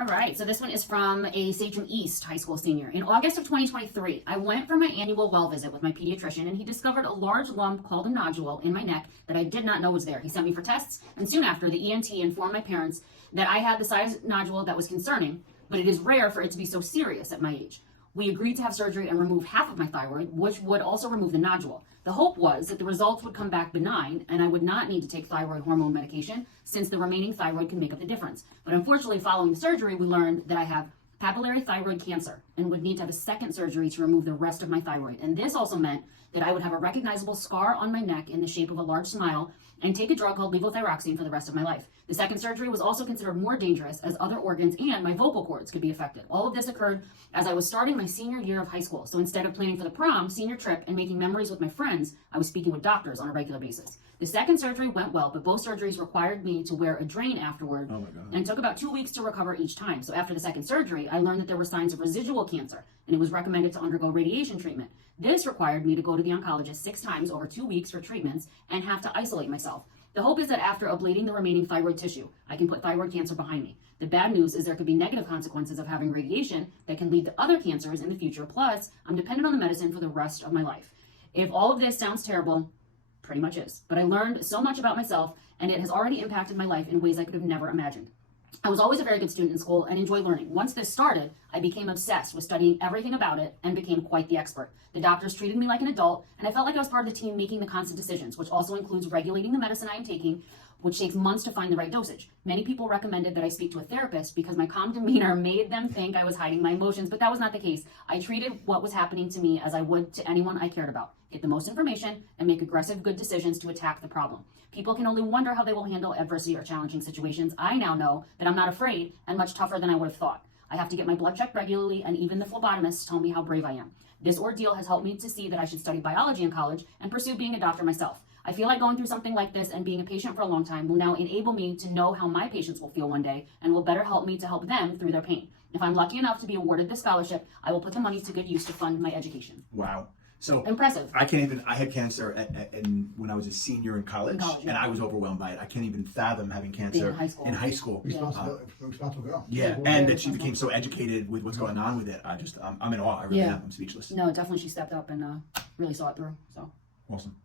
All right, so this one is from a Sachem East High School senior. In August of 2023, I went for my annual well visit with my pediatrician, and he discovered a large lump called a nodule in my neck that I did not know was there. He sent me for tests, and soon after, the ENT informed my parents that I had the size nodule that was concerning, but it is rare for it to be so serious at my age. We agreed to have surgery and remove half of my thyroid, which would also remove the nodule. The hope was that the results would come back benign and I would not need to take thyroid hormone medication since the remaining thyroid can make up the difference. But unfortunately, following the surgery, we learned that I have papillary thyroid cancer and would need to have a second surgery to remove the rest of my thyroid. And this also meant that I would have a recognizable scar on my neck in the shape of a large smile and take a drug called levothyroxine for the rest of my life. The second surgery was also considered more dangerous as other organs and my vocal cords could be affected. All of this occurred as I was starting my senior year of high school. So instead of planning for the prom, senior trip, and making memories with my friends, I was speaking with doctors on a regular basis. The second surgery went well, but both surgeries required me to wear a drain afterward and took about 2 weeks to recover each time. So after the second surgery, I learned that there were signs of residual cancer and it was recommended to undergo radiation treatment. This required me to go to the oncologist 6 times over 2 weeks for treatments and have to isolate myself. The hope is that after ablating the remaining thyroid tissue, I can put thyroid cancer behind me. The bad news is there could be negative consequences of having radiation that can lead to other cancers in the future. Plus, I'm dependent on the medicine for the rest of my life. If all of this sounds terrible, pretty much is. But I learned so much about myself, and it has already impacted my life in ways I could have never imagined. I was always a very good student in school and enjoyed learning. Once this started, I became obsessed with studying everything about it and became quite the expert. The doctors treated me like an adult, and I felt like I was part of the team making the constant decisions, which also includes regulating the medicine I am taking, which takes months to find the right dosage. Many people recommended that I speak to a therapist because my calm demeanor made them think I was hiding my emotions, but that was not the case. I treated what was happening to me as I would to anyone I cared about. Get the most information and make aggressive, good decisions to attack the problem. People can only wonder how they will handle adversity or challenging situations. I now know that I'm not afraid and much tougher than I would have thought. I have to get my blood checked regularly, and even the phlebotomists tell me how brave I am. This ordeal has helped me to see that I should study biology in college and pursue being a doctor myself. I feel like going through something like this and being a patient for a long time will now enable me to know how my patients will feel one day and will better help me to help them through their pain. If I'm lucky enough to be awarded this scholarship, I will put the money to good use to fund my education. Wow. So impressive. I had cancer when I was a senior in college, and I was overwhelmed by it. I can't even fathom having cancer in high school. Responsible girl. Yeah, and that she became so educated with what's going on with it. I'm in awe. I really am. I'm speechless. No, definitely she stepped up and really saw it through. So awesome.